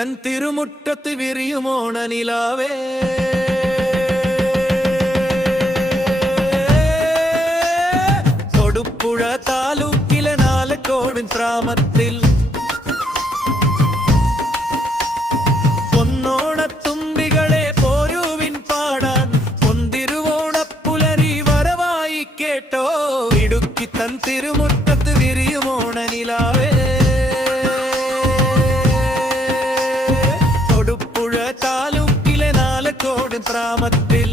തൻ തിരുമുറ്റത്ത് വിരിയുമോണനിലാവേ തൊടുപുഴ താലൂക്കിലെ നാലക്കോടിൻ ഗ്രാമത്തിൽ പൊന്നോണത്തുമ്പികളെ പോരുവിൻ പാടാൻ പൊന്തിരുവോണപ്പുലരി വരവായി കേട്ടോ ഇടുക്കി തൻ തിരുമുറ്റത്ത് വിരിയുമോണനിലാവേ ഗ്രാമത്തിൽ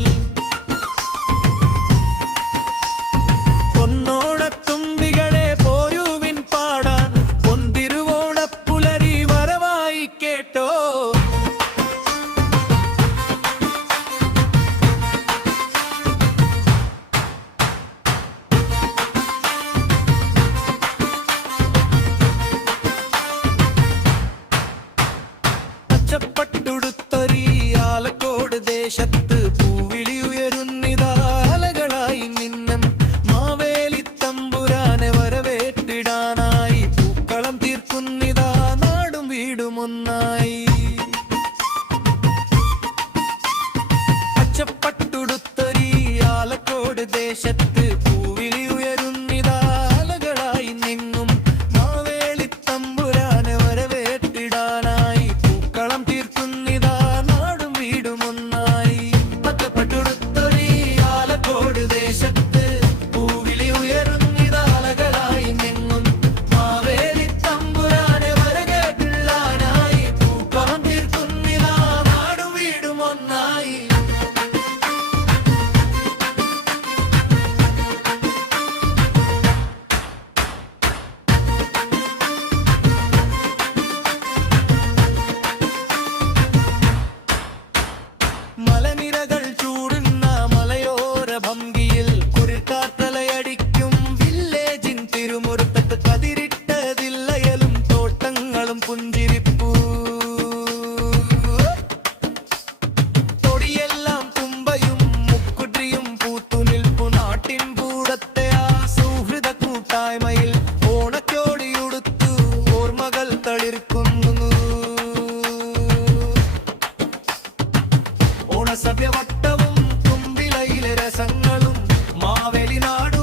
പൊന്നോണത്തുമ്പികളെ പോരുവിൻ പാടാൻ പൊന്തിരുവോണപ്പുലരി വരവായി കേട്ടോ പച്ചപ്പട്ടുടുത്തൊരി ആലക്കോട് ദേശത്ത് പൂവിളി ഉയരുന്നിതാ അലകളായി നിന്നും മാവേലി തമ്പുരാനെ വരവേറ്റിടാനായി പൂക്കളം തീർക്കുന്നിതാ നാടും വീടും ഒന്നായി പച്ചപ്പട്ടുടുത്തൊരി ആലക്കോട് ദേശത്ത് പൂവിളി ഉയരുന്നിതാ അലകളായി നിന്നും മാവേലി തമ്പുരാനെ വരവേറ്റിടാനായി പൂക്കളം തീർക്കുന്നിതാ നാടും വീടും ഒന്നായി പച്ചപ്പട്ടുടുത്തൊരി ആലക്കോട് ദേശത്ത് പൂവിളി ഉയരുന്നിതാ അലകളായി നിന്നും മാവേലി തമ്പുരാനെ വരവേറ്റിടാനായി പൂക്കളം തീർക്കുന്നിതാ നാടും വീടും ഒന്നായി മലനിരകൾ ചൂടുന്ന മലയോര ഭംഗിയിൽ കുരുക്കാത്തലയടിക്കും വില്ലേജിൻ തിരുമുറ്റത്ത് കതിരിട്ടതില്ലയലും തോട്ടങ്ങളും പുഞ്ചിരിപ്പൂ തൊടിയെല്ലാം തുമ്പയും മുക്കുറ്റിയും പൂത്തു നിൽപ്പു നാട്ടിൻ കൂടത്തെ ആ സൗഹൃദ കൂട്ടായ്മയിൽ ഓണക്കോടിയുടുത്തു ഓർമ്മകൾ തളിർക്കുന്നു ഓണസദ്യവട്ടവും തുമ്പിലയിലെ രസങ്ങളും മാവേലി നാട്